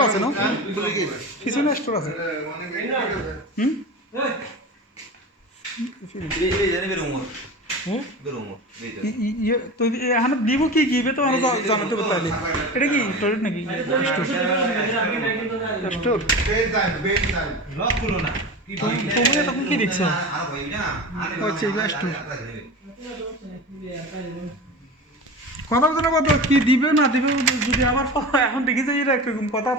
আছে না পিছনে স্টোর আছে হুম ই- ই- ইয়ে তো এখানে দিব কি কি তো জানাতে পারলি এটা কি স্টোরেজ নাকি স্টোর স্টোর তখন কি দেখছ স্টোর কথা বলতে কথা কি দিবে না দিবে যদি আমার পা- এখন দেখি যে এরা একরকম কথা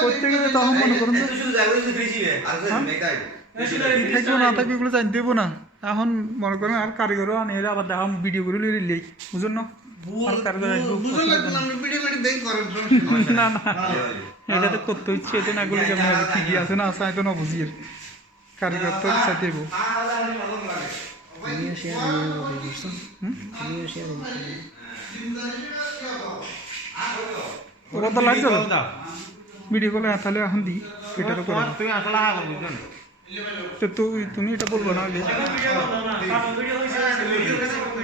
করতে গেলে তখন মনে করুন থাকবে না থাকবে এগুলো জানতে দেবো না এখন মনে করেন আর কারিগরও আনে এরা আবার দেখাম ভিডিও করে লিয়ে লিই বুঝুন না। না না এটা তো করতে হচ্ছে এটা না করলে কেমন? কি কি আছে না আছে তো না বুঝি আর। কারিগর তো সাথে দেবো ওরা তো লাগছে ভিডিও কলে তাহলে এখন দিই এটা তো করে তুমি আসলে হা করবি কেন তো তুই তুমি এটা বলব না আগে